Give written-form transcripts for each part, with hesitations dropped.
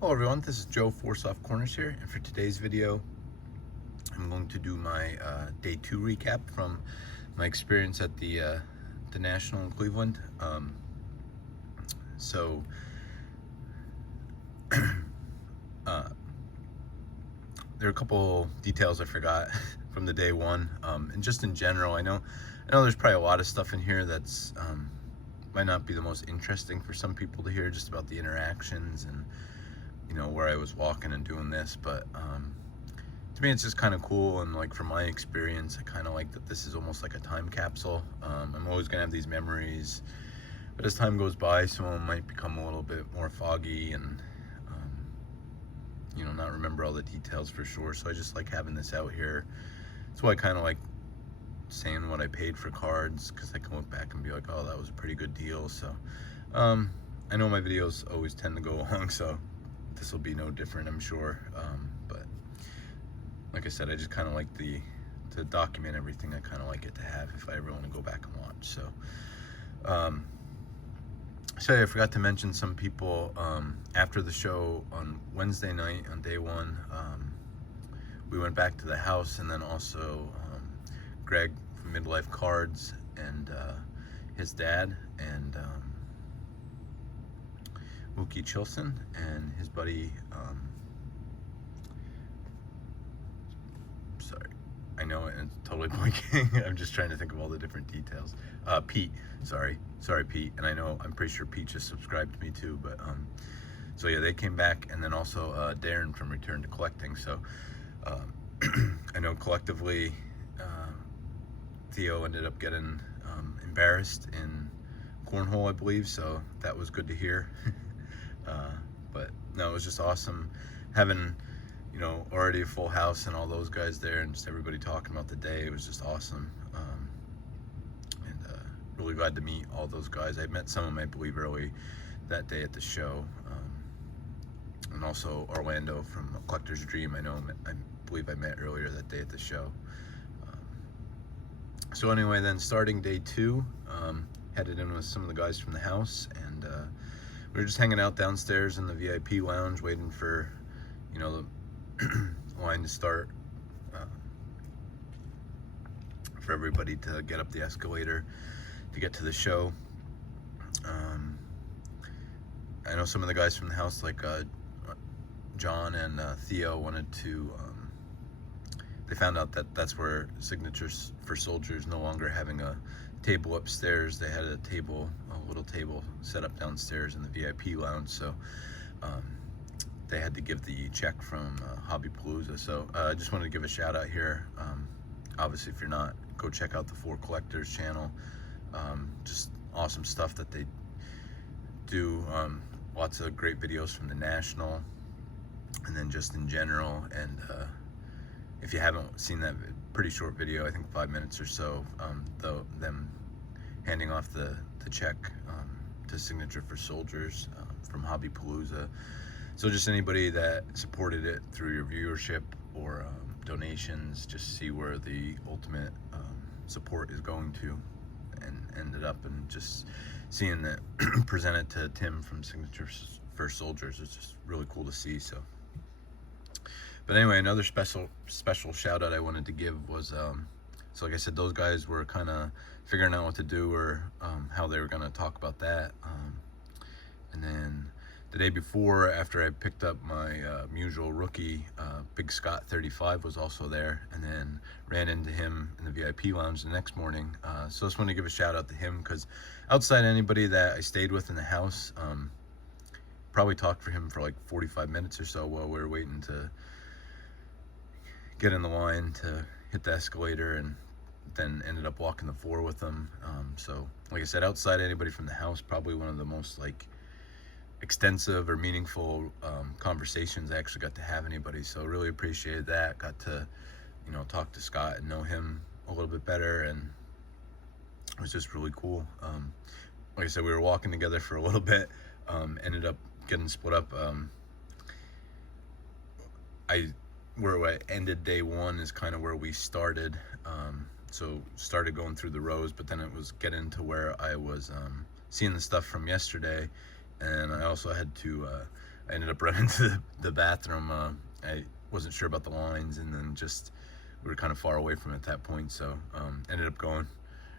Hello everyone, this is Joe Forsoft Corners here, and for today's video I'm going to do my day 2 recap from my experience at the National in Cleveland. So there are a couple details I forgot from the day 1, and just in general, I know there's probably a lot of stuff in here that's might not be the most interesting for some people to hear, just about the interactions and where I was walking and doing this, but to me it's just kind of cool. And like from my experience, I kind of like that this is almost like a time capsule. I'm always gonna have these memories, but as time goes by, some of them might become a little bit more foggy and not remember all the details for sure. So I just like having this out here. That's why I kind of like saying what I paid for cards, because I can look back and be like, oh, that was a pretty good deal. So I know my videos always tend to go long, so this will be no different, I'm sure. But like I said, I just kind of like to document everything. I kind of like it to have if I ever want to go back and watch. So I forgot to mention some people after the show on Wednesday night on day 1. We went back to the house, and then also Greg from Midlife Cards and his dad, and Mookie Chilson and his buddy, sorry, I know it's totally blanking. I'm just trying to think of all the different details. Pete, sorry Pete, and I'm pretty sure Pete just subscribed to me too, but so yeah, they came back, and then also Darren from Return to Collecting. So I know collectively Theo ended up getting embarrassed in cornhole, I believe, so that was good to hear. But no, it was just awesome having already a full house and all those guys there, and just everybody talking about the day. It was just awesome. And really glad to meet all those guys. I met some of them, I believe, early that day at the show, and also Orlando from A Collector's Dream. I believe I met earlier that day at the show. So anyway, then starting day 2, headed in with some of the guys from the house, and we were just hanging out downstairs in the VIP lounge, waiting for the line to start, for everybody to get up the escalator to get to the show. I know some of the guys from the house, like John and Theo, wanted to they found out that that's where Signatures for Soldiers no longer having a table upstairs. They had a little table set up downstairs in the VIP lounge, so they had to give the check from Hobbypalooza. So I just wanted to give a shout out here. Obviously, if you're not, go check out the 4 Collectors channel. Just awesome stuff that they do. Lots of great videos from the National, and then just in general. And if you haven't seen that pretty short video, I think 5 minutes or so, them handing off the check to Signature for Soldiers from Hobbypalooza. So just anybody that supported it through your viewership or donations, just see where the ultimate support is going to, and ended up, and just seeing that presented to Tim from Signature for Soldiers is just really cool to see. So. But anyway, another special shout out I wanted to give was, so like I said, those guys were kind of figuring out what to do, or how they were going to talk about that. And then the day before, after I picked up my Mutual rookie, Big Scott 35 was also there, and then ran into him in the VIP lounge the next morning. So I just want to give a shout out to him, because outside anybody that I stayed with in the house, probably talked for him for like 45 minutes or so while we were waiting to get in the line to hit the escalator, and then ended up walking the floor with them. So like I said, outside anybody from the house, probably one of the most like extensive or meaningful conversations I actually got to have anybody. So really appreciated that. Got to talk to Scott and know him a little bit better, and it was just really cool. Like I said, we were walking together for a little bit, ended up getting split up. Where I ended day 1 is kind of where we started. So started going through the rows, but then it was getting to where I was seeing the stuff from yesterday, and I also had to I ended up running to the bathroom. I wasn't sure about the lines, and then just we were kind of far away from it at that point, so ended up going,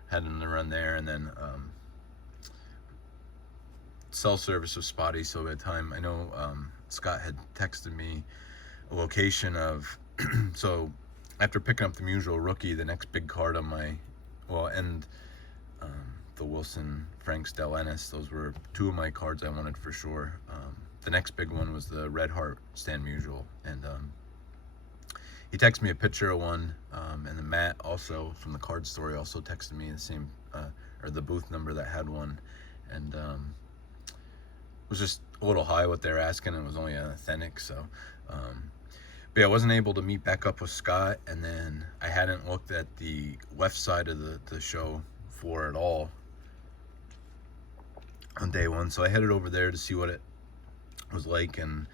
had them to run there, and then cell service was spotty, so by the time, I know Scott had texted me a location of so after picking up the Musial Rookie, the next big card on my, and the Wilson Franks Del Ennis, those were two of my cards I wanted for sure. The next big one was the Red Heart Stan Musial, and he texted me a picture of one, and then Matt also from the card story also texted me the same, or the booth number that had one, and it was just a little high what they were asking. It was only an authentic, so but yeah, I wasn't able to meet back up with Scott, and then I hadn't looked at the left side of the show floor at all on day one, so I headed over there to see what it was like, and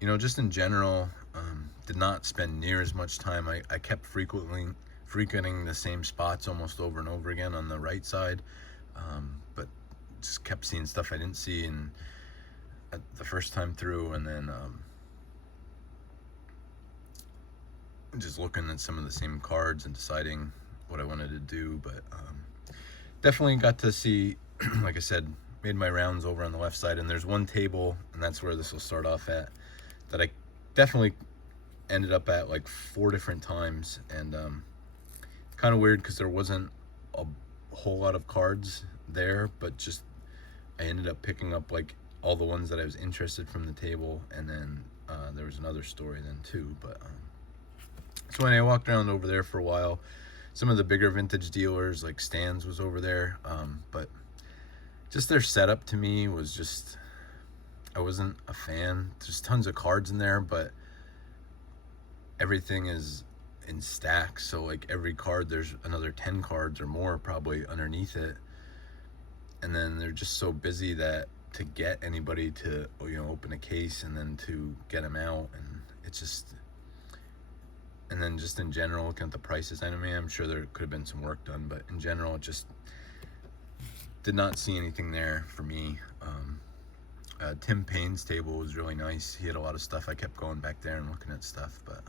you know, just in general, did not spend near as much time. I kept frequenting the same spots almost over and over again on the right side, but just kept seeing stuff I didn't see and the first time through, and then just looking at some of the same cards and deciding what I wanted to do. But definitely got to see, like I said, made my rounds over on the left side, and there's one table, and that's where this will start off at, that I definitely ended up at like 4 different times, and kind of weird because there wasn't a whole lot of cards there, but just I ended up picking up like all the ones that I was interested from the table, and then there was another story then too. But so when I walked around over there for a while, some of the bigger vintage dealers like Stan's was over there, but just their setup to me was just, I wasn't a fan. There's tons of cards in there, but everything is in stacks, so like every card there's another 10 cards or more probably underneath it, and then they're just so busy that to get anybody to, you know, open a case and then to get them out, and it's just, and then just in general looking at the prices, I mean, I'm sure there could have been some work done, but in general it just did not see anything there for me. Tim Payne's table was really nice. He had a lot of stuff. I kept going back there and looking at stuff, but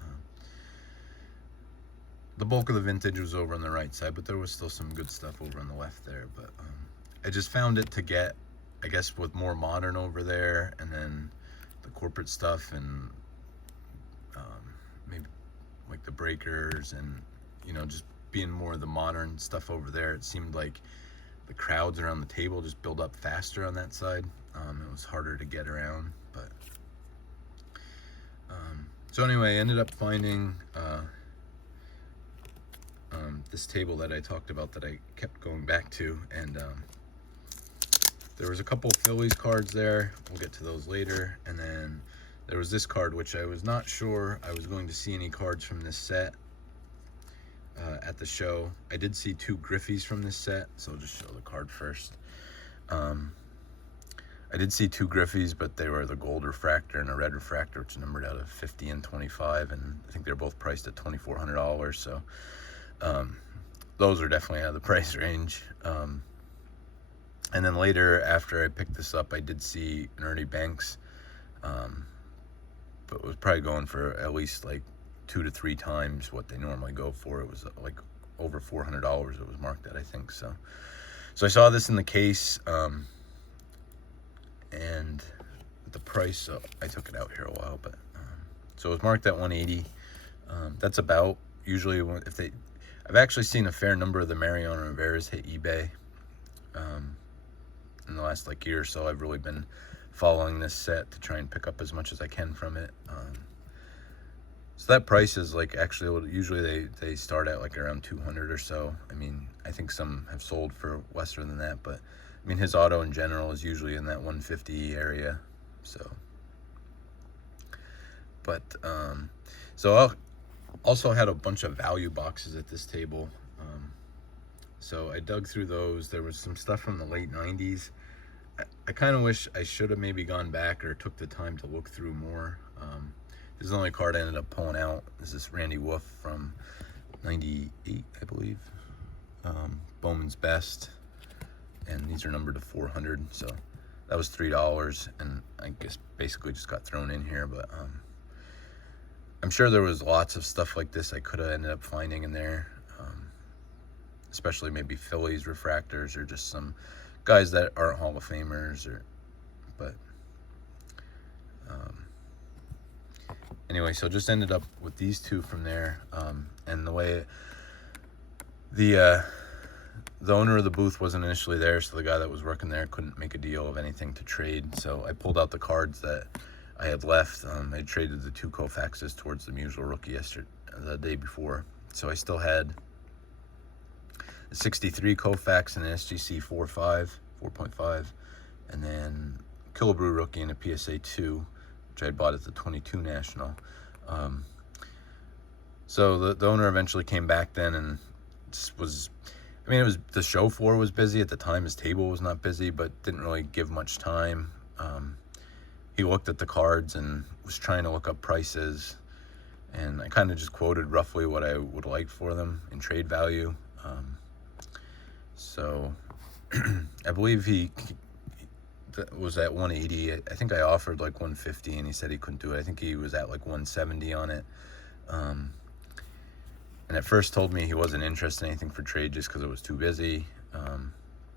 the bulk of the vintage was over on the right side, but there was still some good stuff over on the left there. But I just found it to get, I guess, with more modern over there, and then the corporate stuff, and maybe like the breakers, and you know, just being more of the modern stuff over there, it seemed like the crowds around the table just build up faster on that side. It was harder to get around, but so anyway, I ended up finding this table that I talked about that I kept going back to, and there was a couple Phillies cards there. We'll get to those later, and then there was this card which I was not sure I was going to see any cards from this set at the show. I did see 2 Griffies from this set, so I'll just show the card first. I did see 2 Griffies, but they were the gold refractor and a red refractor, which numbered out of 50 and 25, and I think they're both priced at $2,400, so those are definitely out of the price range. And then later, after I picked this up, I did see an Ernie Banks, but was probably going for at least like 2 to 3 times what they normally go for. It was like over $400 it was marked at, I think. So I saw this in the case, and the price, so I took it out here a while, but so it was marked at $180. That's about usually if they, I've actually seen a fair number of the Mariano Rivera's hit eBay in the last like year or so. I've really been following this set to try and pick up as much as I can from it. So that price is like, actually usually they start at like around 200 or so. I mean, I think some have sold for lesser than that, but I mean, his auto in general is usually in that 150 area. So, but so I also had a bunch of value boxes at this table. So I dug through those. There was some stuff from the late 90s. I kind of wish I should have maybe gone back or took the time to look through more. This is the only card I ended up pulling out. This is Randy Wolf from 98, I believe. Bowman's Best. And these are numbered to 400. So That was $3, and I guess basically just got thrown in here. But I'm sure there was lots of stuff like this I could have ended up finding in there, especially maybe Phillies refractors or just some guys that aren't Hall of Famers. But anyway, so just ended up with these two from there, and the way the owner of the booth wasn't initially there, so the guy that was working there couldn't make a deal of anything to trade. So I pulled out the cards that I had left. I traded the 2 Koufaxes towards the Musial rookie the day before. So I still had a 63 Koufax and an SGC 4.5, and then Killebrew rookie and a PSA 2, which I had bought at the 22 National. So the owner eventually came back then, and was, I mean, it was, the show floor was busy at the time. His table was not busy, but didn't really give much time. He looked at the cards and was trying to look up prices, and I kind of just quoted roughly what I would like for them in trade value. So I believe he was at 180. I think I offered like 150, and he said he couldn't do it. I think he was at like 170 on it. And at first told me he wasn't interested in anything for trade just because it was too busy.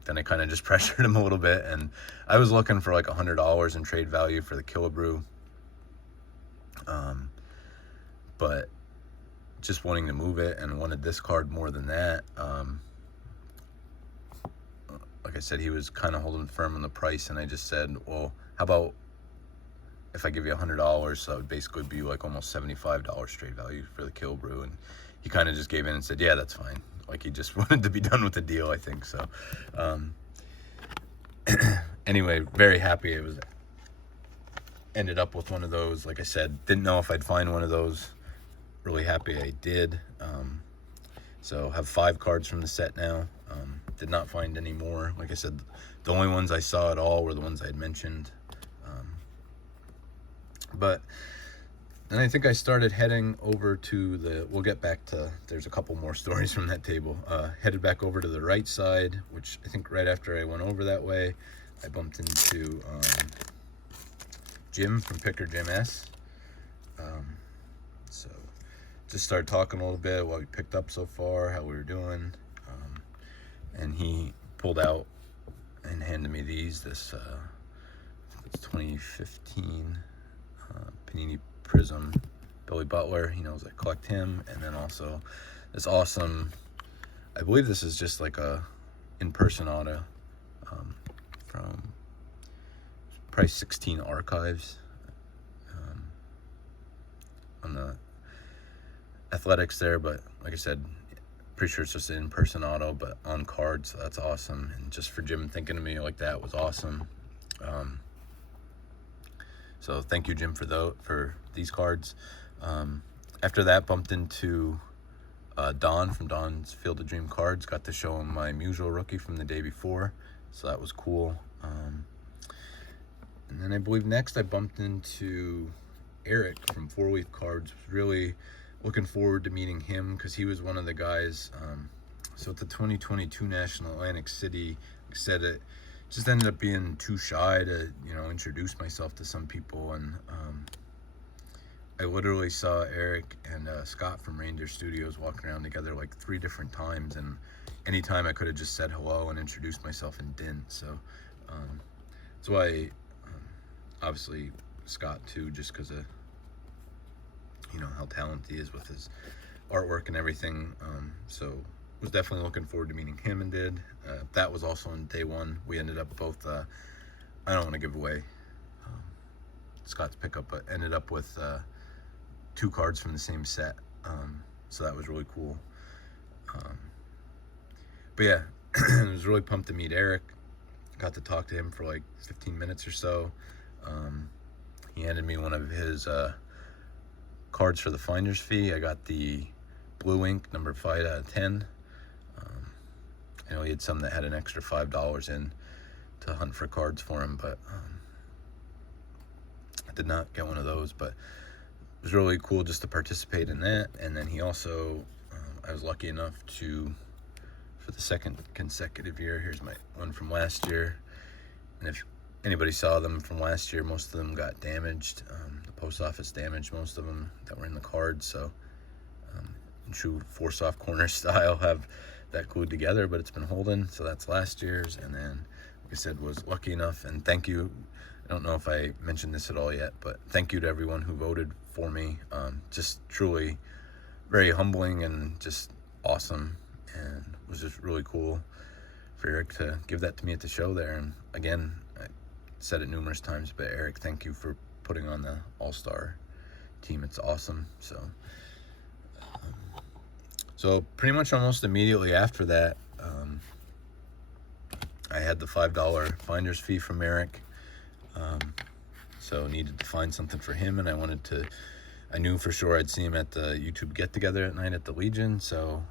Then I kind of just pressured him a little bit, and I was looking for like $100 in trade value for the Killebrew. But just wanting to move it, and wanted this card more than that. Like I said, he was kind of holding firm on the price, and I just said, well, how about if I give you $100? So that would basically be like almost $75 trade value for the Killebrew. And he kind of just gave in and said, yeah, that's fine. Like, he just wanted to be done with the deal, I think. So anyway, very happy it was ended up with one of those. Like I said, didn't know if I'd find one of those. Really happy I did. So have 5 cards from the set now. Did not find any more. Like I said, the only ones I saw at all were the ones I had mentioned. But then I think I started heading over to we'll get back to, there's a couple more stories from that table. Headed back over to the right side, which I think right after I went over that way, I bumped into Jim from Picker Jim S. So just started talking a little bit what we picked up so far, how we were doing. And he pulled out and handed me this it's 2015 Panini Prism Billy Butler. He knows I collect him. And then also this awesome, I believe this is just like a in-person auto from Price 16 Archives on the Athletics there. But like I said, pretty sure it's just an in-person auto, but on card, so that's awesome. And just for Jim thinking of me like that was awesome. So thank you, Jim, for these cards. After that, bumped into Don from Don's Field of Dream Cards. Got to show him my Musial rookie from the day before, so that was cool. And then I believe next I bumped into Eric from 4-Leaf Cards. Really looking forward to meeting him, because he was one of the guys. So at the 2022 National Atlantic City, like I said, it just ended up being too shy to, introduce myself to some people. And I literally saw Eric and Scott from Reindeer Studios walking around together like 3 different times, and anytime I could have just said hello and introduced myself and didn't. So that's why obviously Scott too, just because of how talented he is with his artwork and everything. So was definitely looking forward to meeting him, and did. That was also on day 1. We ended up both, I don't want to give away Scott's pickup, but ended up with 2 cards from the same set. So that was really cool. But yeah, I was really pumped to meet Eric. Got to talk to him for like 15 minutes or so. He handed me one of his cards for the finder's fee. I got the blue ink number 5 out of 10. I know he had some that had an extra $5 in to hunt for cards for him, but I did not get one of those. But it was really cool just to participate in that. And then he also, I was lucky enough to, for the 2nd consecutive year, here's my one from last year. And if anybody saw them from last year, most of them got damaged. The post office damaged most of them that were in the cards, so in true force off corner style, have that glued together, but it's been holding. So that's last year's. And then, like I said, was lucky enough, and thank you. I don't know if I mentioned this at all yet, but thank you to everyone who voted for me. Just truly very humbling and just awesome, and it was just really cool for Eric to give that to me at the show there. And again, I said it numerous times, but Eric, thank you for putting on the all-star team. It's awesome. So pretty much almost immediately after that, I had the $5 finder's fee from Eric. So needed to find something for him, and I knew for sure I'd see him at the YouTube get-together at night at the Legion. So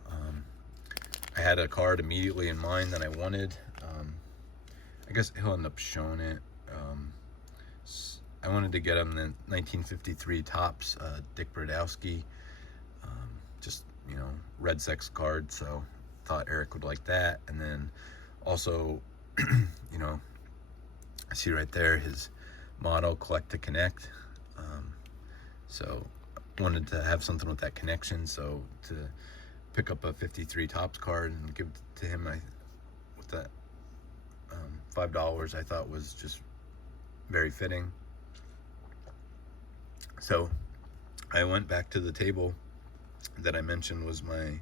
I had a card immediately in mind that I wanted. I guess he'll end up showing it. I wanted to get him the 1953 Topps Dick Brodowski, just, you know, Red Sox card. So thought Eric would like that. And then also, you know, I see right there his motto, collect to connect. So wanted to have something with that connection. So to pick up a 53 Topps card and give it to him with that $5, I thought was just very fitting. So I went back to the table that I mentioned was my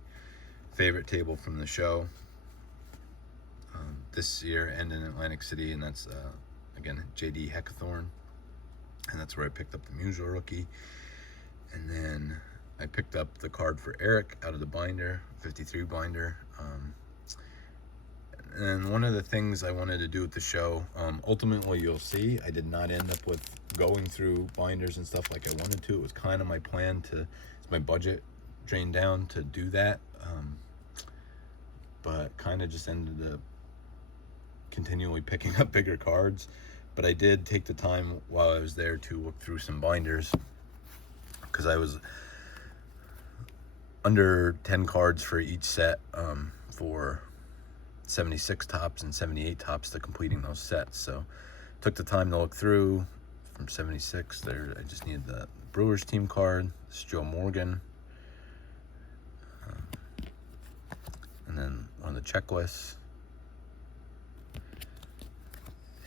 favorite table from the show this year and in Atlantic City, and that's again JD Heckathorn, and that's where I picked up the Musial rookie. And then I picked up the card for Eric out of the binder, 53 binder. And one of the things I wanted to do with the show, ultimately you'll see, I did not end up with going through binders and stuff like I wanted to. It was kind of my plan as my budget drained down, to do that. But kind of just ended up continually picking up bigger cards. But I did take the time while I was there to look through some binders, because I was under 10 cards for each set for 76 Topps and 78 Topps to completing those sets. So took the time to look through from 76 there. I just needed the Brewers team card. It's Joe Morgan. And then one of the checklists.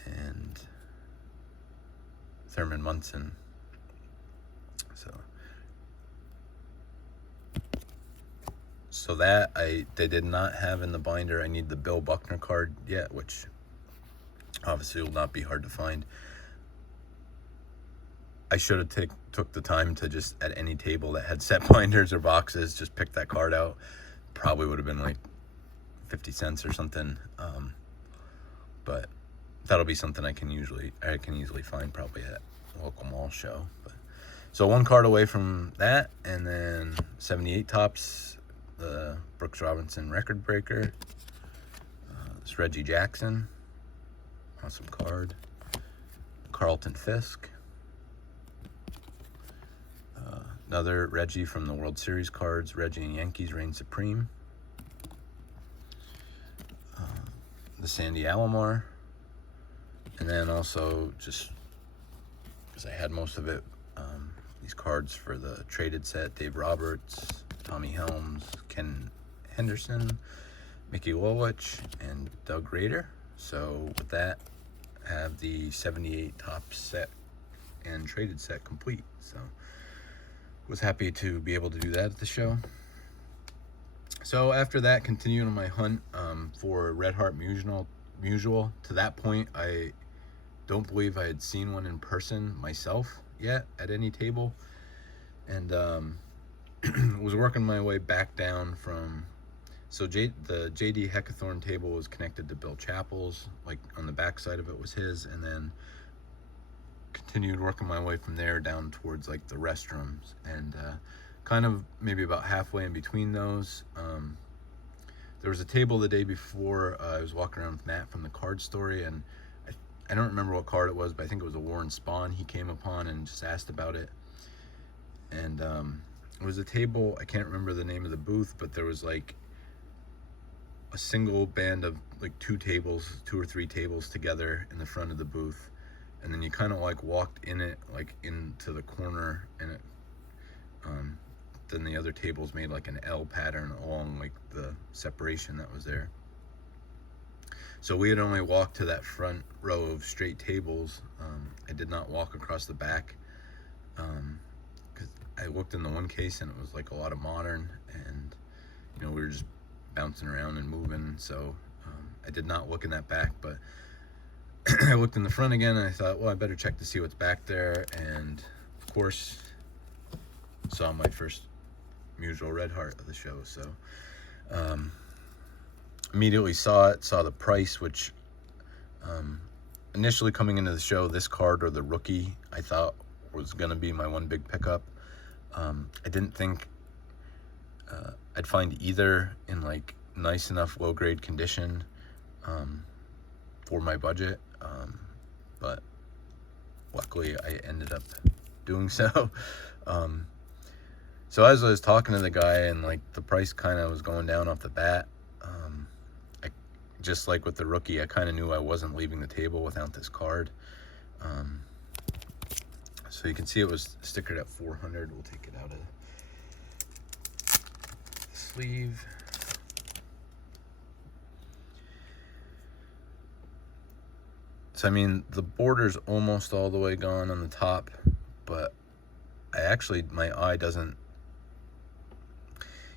And Thurman Munson. So that they did not have in the binder. I need the Bill Buckner card yet, which obviously will not be hard to find. I should have took the time to just, at any table that had set binders or boxes, just pick that card out. Probably would have been like 50 cents or something. But that'll be something I can easily find probably at a local mall show. So one card away from that, and then 78 Topps, the Brooks Robinson record breaker. It's Reggie Jackson, awesome card. Carlton Fisk, another Reggie from the World Series cards. Reggie and Yankees reign supreme. The Sandy Alomar, and then also, just because I had most of it, these cards for the traded set: Dave Roberts, Tommy Helms, Ken Henderson, Mickey Lolich, and Doug Rader. So with that, I have the 78 Topps set and traded set complete. So was happy to be able to do that at the show. So after that, continuing on my hunt for Red Heart Musial. To that point, I don't believe I had seen one in person myself yet at any table, and was working my way back down from. So the JD Heckathorn table was connected to Bill Chappell's, like on the back side of it was his, and then continued working my way from there down towards like the restrooms, and kind of maybe about halfway in between those, there was a table the day before. I was walking around with Matt from the Card Story, and I don't remember what card it was, but I think it was a Warren Spahn he came upon and just asked about it. And it was a table, I can't remember the name of the booth, but there was like a single band of like two or three tables together in the front of the booth, and then you kind of like walked in it, like into the corner, and it then the other tables made like an L pattern along like the separation that was there. So we had only walked to that front row of straight tables. I did not walk across the back, because I looked in the one case and it was like a lot of modern, and you know, we were just bouncing around and moving, so I did not look in that back. But I looked in the front again, and I thought, well, I better check to see what's back there, and of course saw my first mutual red heart of the show. So immediately saw the price, which initially coming into the show, this card, or the rookie, I thought was gonna be my one big pickup. I didn't think I'd find either in like nice enough low grade condition for my budget, but luckily I ended up doing so. So as I was talking to the guy, and like the price kind of was going down off the bat, I just like with the rookie, I kind of knew I wasn't leaving the table without this card. So you can see it was stickered at 400. We'll take it out of the sleeve. So I mean, the border's almost all the way gone on the top, but my eye doesn't,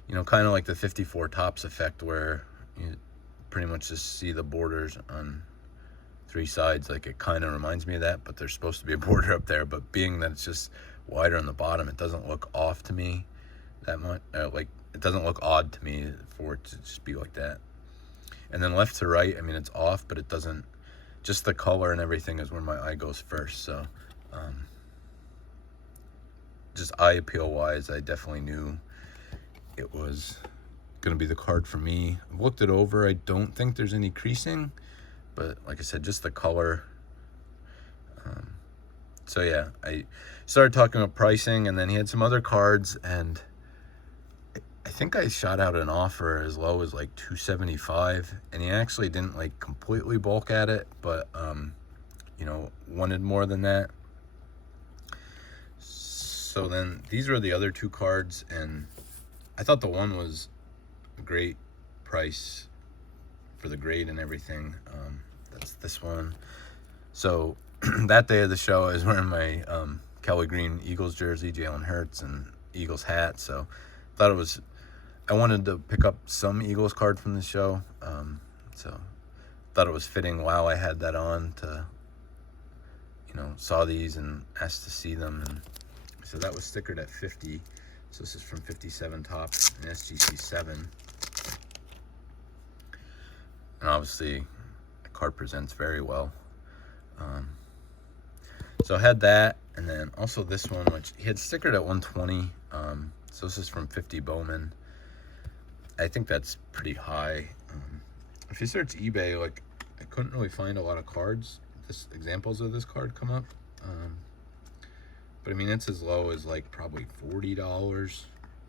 you know, kind of like the 54 Tops effect, where you pretty much just see the borders on 3 sides. Like, it kind of reminds me of that, but there's supposed to be a border up there, but being that it's just wider on the bottom, it doesn't look off to me that much. Like, it doesn't look odd to me for it to just be like that. And then left to right, I mean, it's off, but it doesn't, just the color and everything is where my eye goes first. So just eye appeal wise, I definitely knew it was gonna be the card for me. I've looked it over. I don't think there's any creasing, but like I said, just the color. So yeah, I started talking about pricing, and then he had some other cards, and I think I shot out an offer as low as like $275, and he actually didn't like completely balk at it, but you know, wanted more than that. So then these were the other 2 cards, and I thought the one was a great price for the grade and everything. That's this one. So that day of the show, I was wearing my Kelly Green Eagles jersey, Jalen Hurts, and Eagles hat. So I wanted to pick up some Eagles card from the show. So thought it was fitting while I had that on to, you know, saw these and asked to see them. And so that was stickered at 50. So this is from 57 Tops, an SGC 7. And obviously the card presents very well. So I had that, and then also this one, which he had stickered at 120. So this is from 50 Bowman. I think that's pretty high. If you search eBay, like, I couldn't really find a lot of cards, examples of this card come up. But I mean, it's as low as like probably $40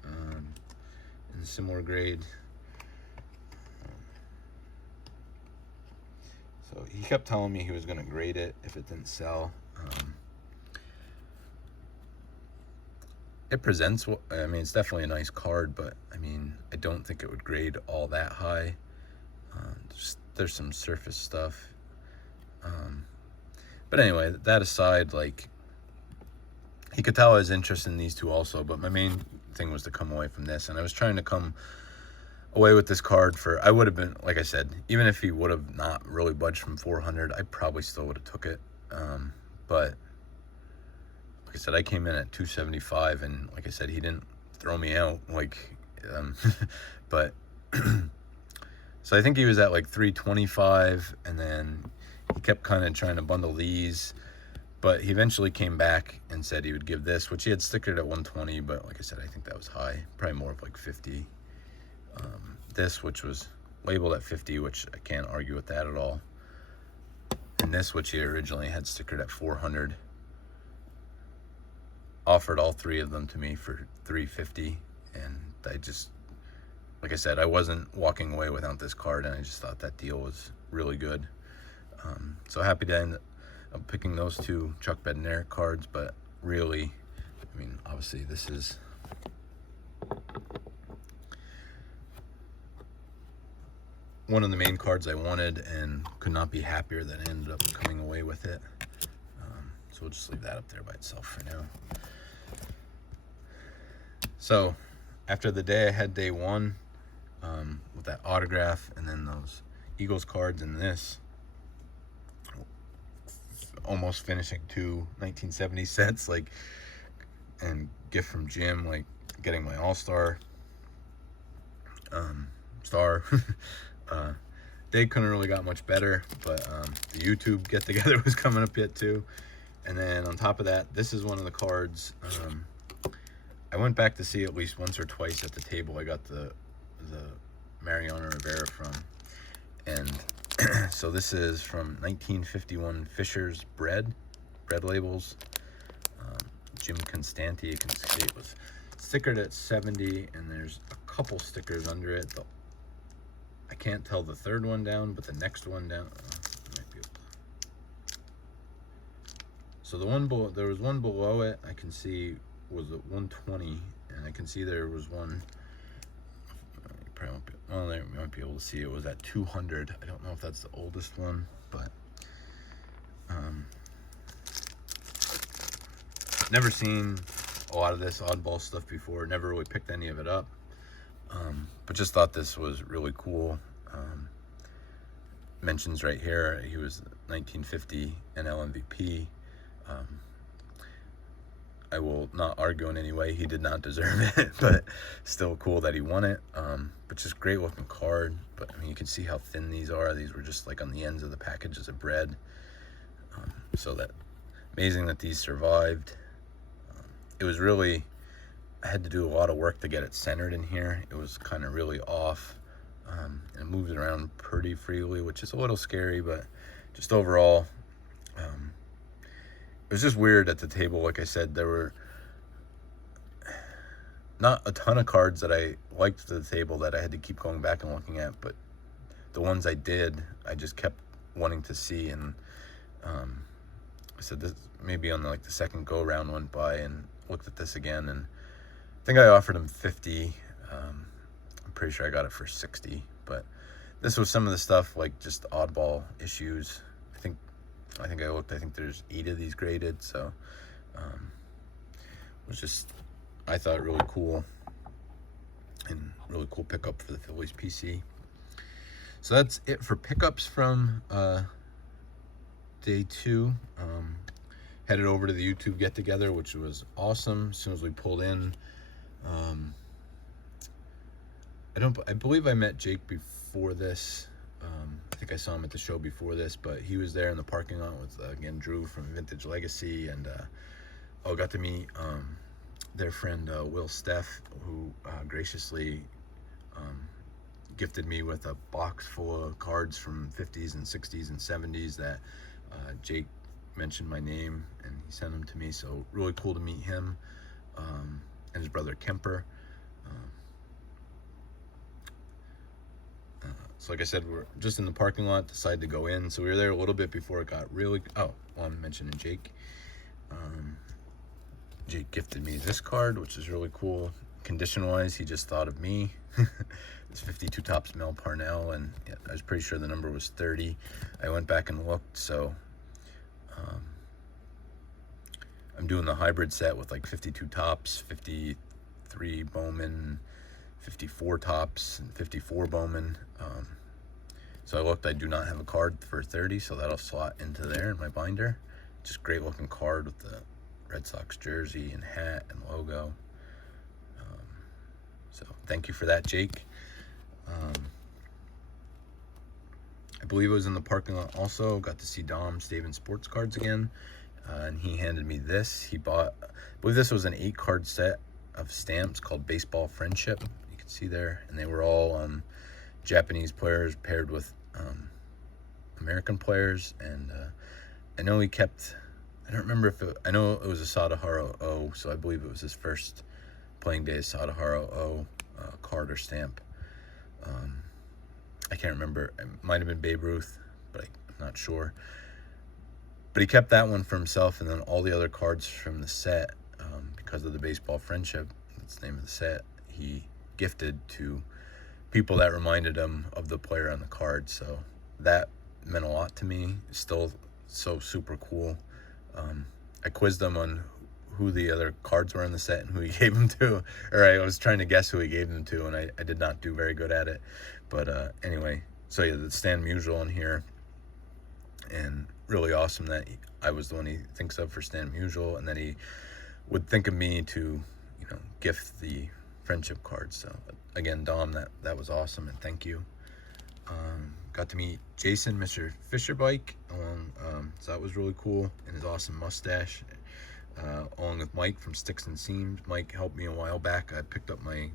in a similar grade. So he kept telling me he was going to grade it if it didn't sell. It presents, I mean, it's definitely a nice card, but I mean, I don't think it would grade all that high. There's some surface stuff. But anyway, that aside, like, he could tell I was interested in these 2 also, but my main thing was to come away from this. And I was trying to come away with this card I would have been, like I said, even if he would have not really budged from 400, I probably still would have took it. But like I said, I came in at 275, and like I said, he didn't throw me out. Like, but so I think he was at like 325, and then he kept kind of trying to bundle these. But he eventually came back and said he would give this, which he had stickered at 120, but like I said, I think that was high. Probably more of like 50. This, which was labeled at 50, which I can't argue with that at all. And this, which he originally had stickered at 400, offered all 3 of them to me for 350, and I just, like I said, I wasn't walking away without this card, and I just thought that deal was really good. So happy to end I'm picking those two Chuck Bednarik cards, but really, I mean, obviously this is one of the main cards I wanted and could not be happier that I ended up coming away with it. So we'll just leave that up there by itself for now. So after the day I had day one, with that autograph and then those Eagles cards and this, almost finishing 1970 sets, like, and gift from Jim, like getting my all-star star. They couldn't really got much better, but the YouTube get together was coming up yet too. And then on top of that, this is one of the cards I went back to see at least once or twice at the table I got the Mariano Rivera from. And so this is from 1951 Fisher's bread labels. Jim Constanti, you can see it was stickered at 70, and there's a couple stickers under it. I can't tell the third one down, but the next one down, might be able to. So the one below, there was one below it, I can see was at 120, and I can see there was one. You probably won't be, well, there you might be able to see it was at 200. I don't know if that's the oldest one, but never seen a lot of this oddball stuff before. Never really picked any of it up, but just thought this was really cool. Mentions right here, he was 1950 NL MVP. I will not argue in any way, he did not deserve it, but still cool that he won it. But just great looking card. But I mean, you can see how thin these are. These were just like on the ends of the packages of bread. So that amazing that these survived. It was really, I had to do a lot of work to get it centered in here. It was kind of really off, and it moves around pretty freely, which is a little scary, but just overall, it was just weird at the table. Like I said, there were not a ton of cards that I liked at the table that I had to keep going back and looking at, but the ones I did, I just kept wanting to see. And I said this maybe on like the second go round went by and looked at this again, and I think I offered him 50. I'm pretty sure I got it for 60, but this was some of the stuff like just oddball issues. I think I looked, I think there's 8 of these graded, so it was just, I thought, really cool, and really cool pickup for the Phillies PC. So that's it for pickups from day 2. Headed over to the YouTube get together, which was awesome. As soon as we pulled in, I believe I met Jake before this. I think I saw him at the show before this, but he was there in the parking lot with again Drew from Vintage Legacy, and got to meet their friend Will Steff, who graciously gifted me with a box full of cards from 50s and 60s and 70s that Jake mentioned my name and he sent them to me. So really cool to meet him, and his brother Kemper. So like I said, we're just in the parking lot, decided to go in. So we were there a little bit before it got really, I'm mentioning Jake. Jake gifted me this card, which is really cool. Condition wise, he just thought of me. It's 52 Topps Mel Parnell, and yeah, I was pretty sure the number was 30. I went back and looked, so I'm doing the hybrid set with like 52 Topps, 53 Bowman, 54 Topps, and 54 Bowman. So I looked, I do not have a card for 30, so that'll slot into there in my binder. Just great looking card with the Red Sox jersey and hat and logo. So thank you for that, Jake. I believe I was in the parking lot also. Got to see Dom Staven Sports Cards again, and he handed me this. He bought, I believe this was an 8-card set of stamps called Baseball Friendship. You can see there, and they were all Japanese players paired with American players. And I know he kept, I don't remember if it, I know it was a Sadaharu O, so I believe it was his first playing day as Sadaharu O card or stamp. I can't remember. It might have been Babe Ruth, but I'm not sure. But he kept that one for himself, and then all the other cards from the set, because of the baseball friendship, that's the name of the set, he gifted to people that reminded him of the player on the card. So that meant a lot to me. It's still so super cool. I quizzed him on who the other cards were in the set and who he gave them to, or I was trying to guess who he gave them to, and I did not do very good at it. But anyway, so yeah, the Stan Musial in here, and really awesome that I was the one he thinks of for Stan Musial, and that he would think of me to, gift the friendship cards. So again, Dom, that was awesome, and thank you. Got to meet Jason, Mr. Fisherbike, so that was really cool, and his awesome mustache, along with Mike from Sticks and Seams. Mike helped me a while back. I picked up my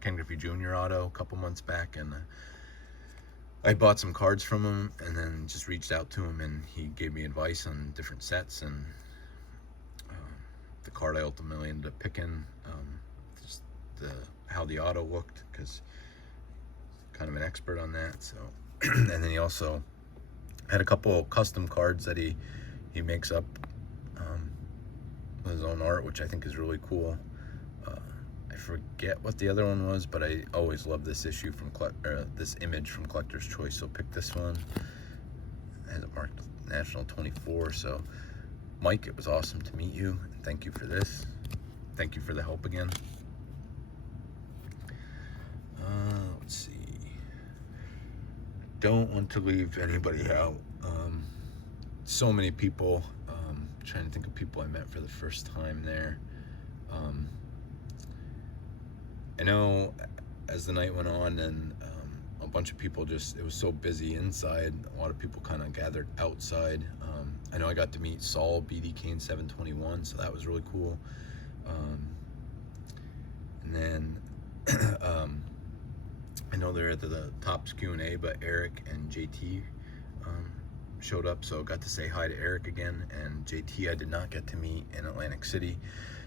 Ken Griffey Jr. auto a couple months back, and I bought some cards from him, and then just reached out to him, and he gave me advice on different sets, and the card I ultimately ended up picking, just how the auto looked, because kind of an expert on that. So and then he also had a couple of custom cards that he makes up with his own art, which I think is really cool. I forget what the other one was, but I always love this issue from this image from Collector's Choice, so pick this one. It has it marked National 24. So Mike, it was awesome to meet you, and thank you for this. Thank you for the help again. Let's see. Don't want to leave anybody out. So many people. Trying to think of people I met for the first time there. I know as the night went on, and a bunch of people it was so busy inside, a lot of people kind of gathered outside. I know I got to meet Saul BD Kane 721, so that was really cool. And then I know they're at the Topps Q&A, but Eric and JT showed up, so got to say hi to Eric again, and JT I did not get to meet in Atlantic City,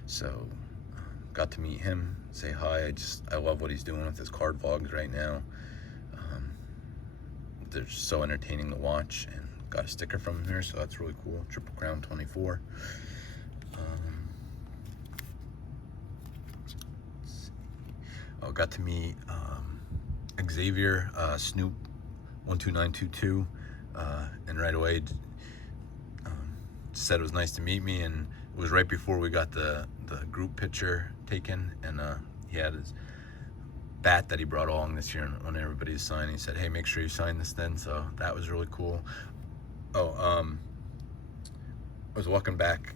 so got to meet him, say hi. I love what he's doing with his card vlogs right now. They're so entertaining to watch, and got a sticker from him here, so that's really cool. Triple Crown 24. Got to meet Xavier Snoop 12922, and right away said it was nice to meet me, and it was right before we got the group picture taken, and he had his bat that he brought along this year, and when everybody was signing, he said, hey, make sure you sign this then, so that was really cool. I was walking back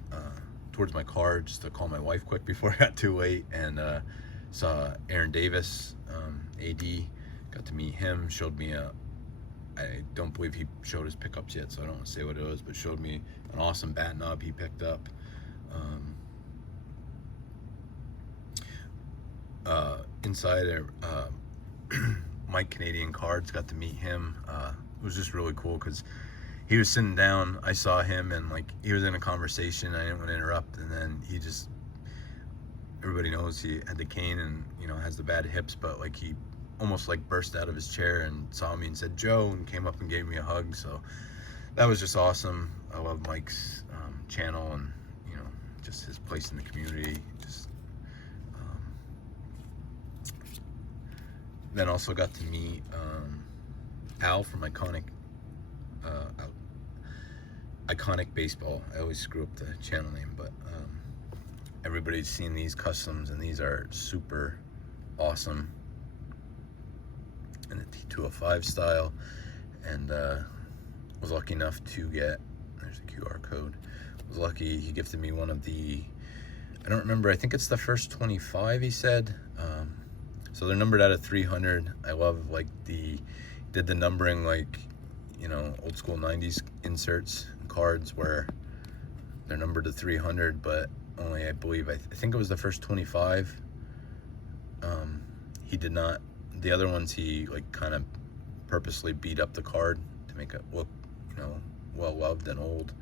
towards my car just to call my wife quick before it got too late, and saw Aaron Davis, AD, got to meet him, showed me I don't believe he showed his pickups yet, so I don't want to say what it was, but showed me an awesome bat nub he picked up. Inside Mike Canadian Cards, got to meet him. It was just really cool because he was sitting down, I saw him, and he was in a conversation, I didn't want to interrupt, and then everybody knows he had the cane and has the bad hips, but he almost burst out of his chair and saw me and said Joe, and came up and gave me a hug. So that was just awesome. I love Mike's channel, and just his place in the community. Then also got to meet Al from Iconic Baseball. I always screw up the channel name, but everybody's seen these customs, and these are super awesome in the T205 style, and was lucky enough to get, there's the QR code, was lucky he gifted me one of the, I don't remember, I think it's the first 25 he said, so they're numbered out of 300. I love did the numbering old school 90s inserts and cards where they're numbered to 300, but only I think it was the first 25. He did not, the other ones he kind of purposely beat up the card to make it look well loved and old,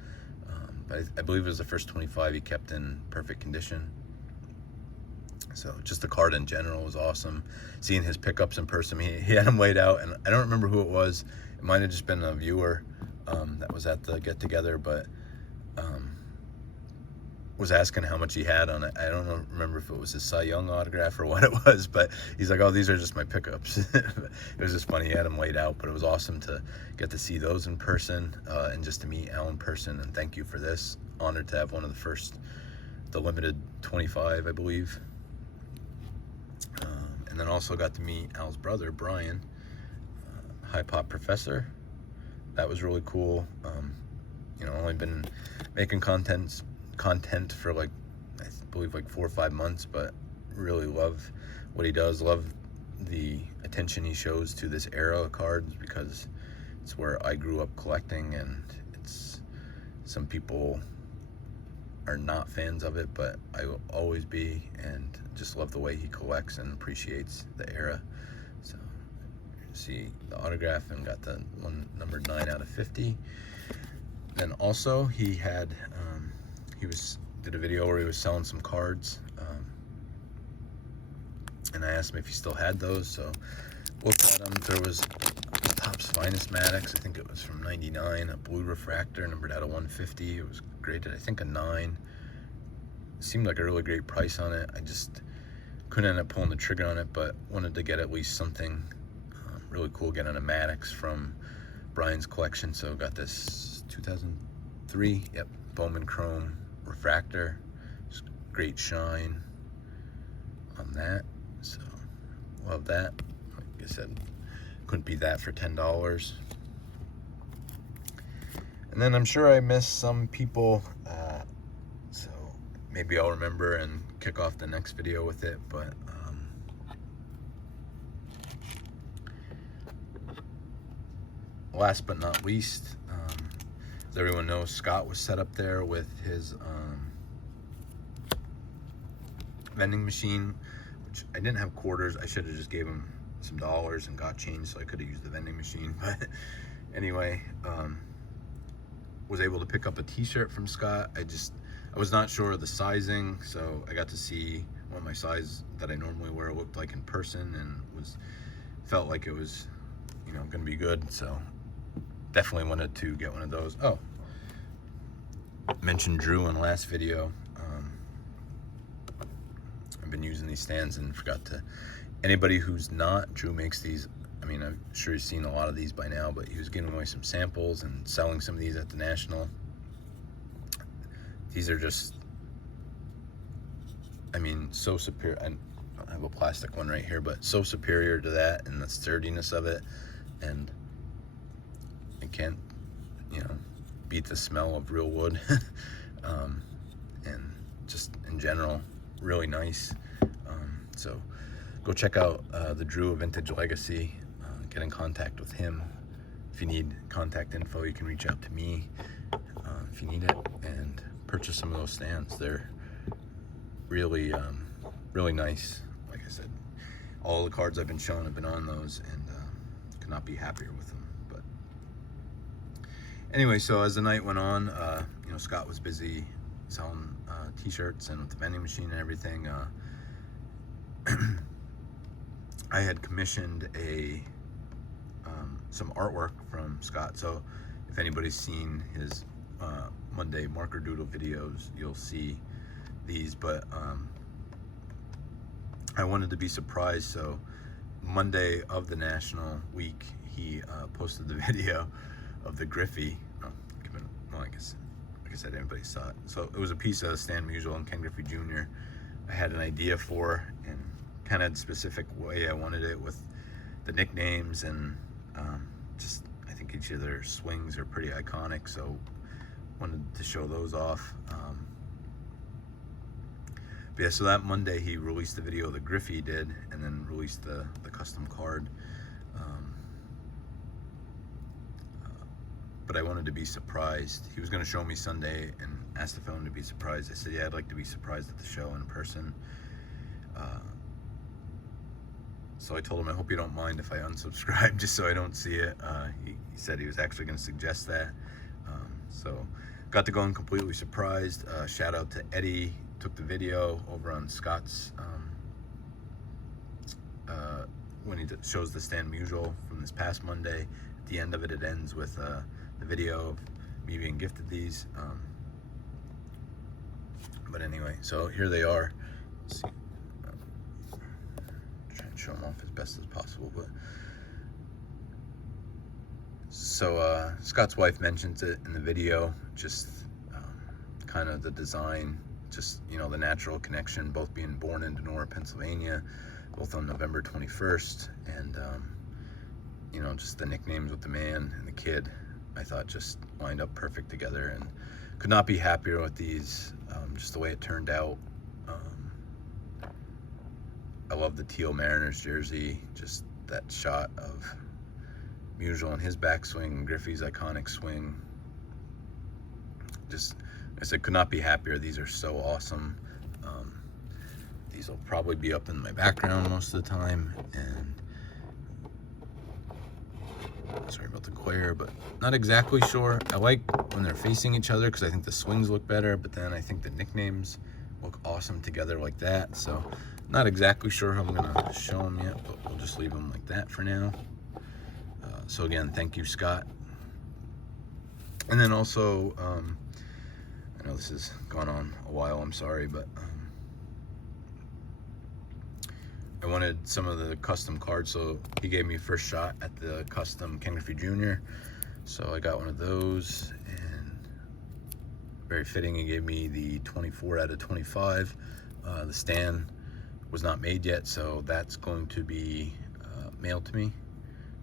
but I believe it was the first 25 he kept in perfect condition. So just the card in general was awesome. Seeing his pickups in person, he had them laid out, and I don't remember who it was. It might have just been a viewer, that was at the get together, but was asking how much he had on it. I don't remember if it was his Cy Young autograph or what it was, but he's like, oh, these are just my pickups. It was just funny. He had them laid out, but it was awesome to get to see those in person, and just to meet Al in person. And thank you for this. Honored to have one of the limited 25, I believe. And then also got to meet Al's brother, Brian, High Pop Professor. That was really cool. Only been making content for like, I believe like 4 or 5 months, but really love what he does. Love the attention he shows to this era of cards, because it's where I grew up collecting, and it's, some people are not fans of it, but I will always be, and just love the way he collects and appreciates the era. So see the autograph, and got the one numbered 9 out of 50. Then also he had did a video where he was selling some cards, and I asked him if he still had those. So looked at them. There was Topps Finest Maddox, I think it was from '99, a blue refractor numbered out of 150. It was graded, I think, a 9. Seemed like a really great price on it. I just couldn't end up pulling the trigger on it, but wanted to get at least something really cool, get on a Maddox from Brian's collection. So got this 2003, yep, Bowman Chrome refractor. Just great shine on that, so love that. Like I said, couldn't beat that for $10. And then I'm sure I missed some people, so maybe I'll remember and kick off the next video with it. But last but not least, as everyone knows, Scott was set up there with his vending machine, which I didn't have quarters. I should have just gave him some dollars and got change, so I could have used the vending machine. But anyway, was able to pick up a t-shirt from Scott. I was not sure of the sizing, so I got to see what my size that I normally wear looked like in person, and felt like it was, gonna be good. So definitely wanted to get one of those. Oh, mentioned Drew in the last video. I've been using these stands and forgot to, anybody who's not, Drew makes these, I'm sure you've seen a lot of these by now, but he was giving away some samples and selling some of these at the National. These are just, so superior. I have a plastic one right here, but so superior to that, and the sturdiness of it, and it can't, beat the smell of real wood. And just in general, really nice. So go check out the Drew of Vintage Legacy. Get in contact with him. If you need contact info, you can reach out to me if you need it, and purchase some of those stands. They're really, really nice. Like I said, all the cards I've been shown have been on those, and could not be happier with them. But anyway, so as the night went on, Scott was busy selling t-shirts and with the vending machine and everything. I had commissioned some artwork from Scott. So if anybody's seen his Monday marker doodle videos, you'll see these. But I wanted to be surprised, so Monday of the National Week, he posted the video of the Griffey. I guess, like I said, everybody saw it. So it was a piece of Stan Musial and Ken Griffey Jr. I had an idea for, and kind of specific way I wanted it, with the nicknames, and I think each of their swings are pretty iconic, so wanted to show those off. But yeah, so that Monday he released the video the Griffey did, and then released the custom card. But I wanted to be surprised. He was going to show me Sunday and asked if I wanted to be surprised. I said, yeah, I'd like to be surprised at the show in person. So I told him, I hope you don't mind if I unsubscribe just so I don't see it. He said he was actually going to suggest that. So got to go in completely surprised. Shout out to Eddie, took the video over on Scott's, when he shows the Stan Musial from this past Monday. At the end of it, it ends with the video of me being gifted these. But anyway, so here they are. Let's see. Try and show them off as best as possible. But so Scott's wife mentions it in the video, just kind of the design, just, you know, the natural connection, both being born in Donora, Pennsylvania, both on November 21st, and you know, just the nicknames with the man and the kid, I thought just lined up perfect together, and could not be happier with these, just the way it turned out. I love the teal Mariners jersey, just that shot of Musial in his backswing, Griffey's iconic swing. Just, I said, could not be happier. These are so awesome. These will probably be up in my background most of the time, and sorry about the glare, but not exactly sure. I like when they're facing each other because I think the swings look better, but then I think the nicknames look awesome together like that. So not exactly sure how I'm gonna show them yet, but we'll just leave them like that for now. So again, thank you, Scott. And then also, I know this has gone on a while, I'm sorry, but I wanted some of the custom cards, so he gave me first shot at the custom Ken Griffey Jr. So I got one of those, and very fitting, he gave me the 24 out of 25. The stand was not made yet, so that's going to be mailed to me.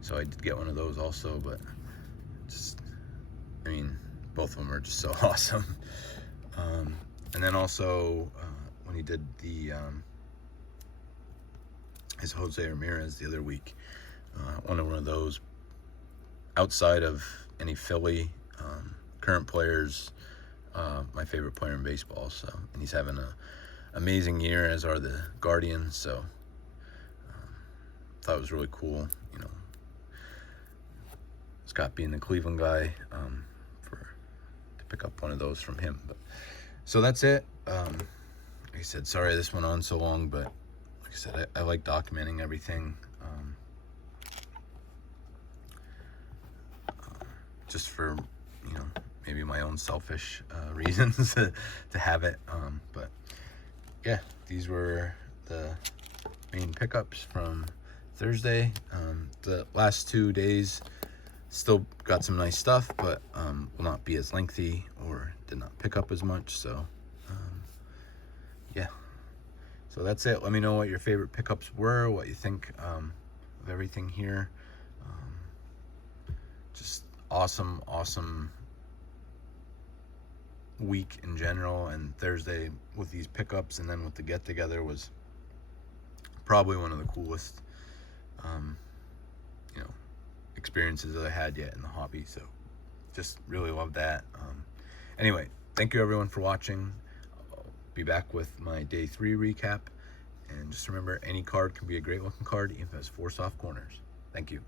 So I did get one of those also, but just, I mean, both of them are just so awesome. And then also, when he did the his Jose Ramirez the other week, one of those, outside of any Philly current players, my favorite player in baseball. So, and he's having an amazing year, as are the Guardians. So thought it was really cool, you know, Scott being the Cleveland guy, to pick up one of those from him. But so that's it. Like I said, sorry this went on so long, but like I said, I like documenting everything, just for, you know, maybe my own selfish reasons to have it. But yeah, these were the main pickups from Thursday. The last 2 days still got some nice stuff, but will not be as lengthy, or did not pick up as much. So yeah, so that's it. Let me know what your favorite pickups were, what you think of everything here. Just awesome week in general, and Thursday with these pickups and then with the get together was probably one of the coolest you know, experiences that I had yet in the hobby. So just really love that. Anyway, thank you everyone for watching. I'll be back with my day 3 recap, and just remember, any card can be a great looking card even if it has 4 soft corners. Thank you.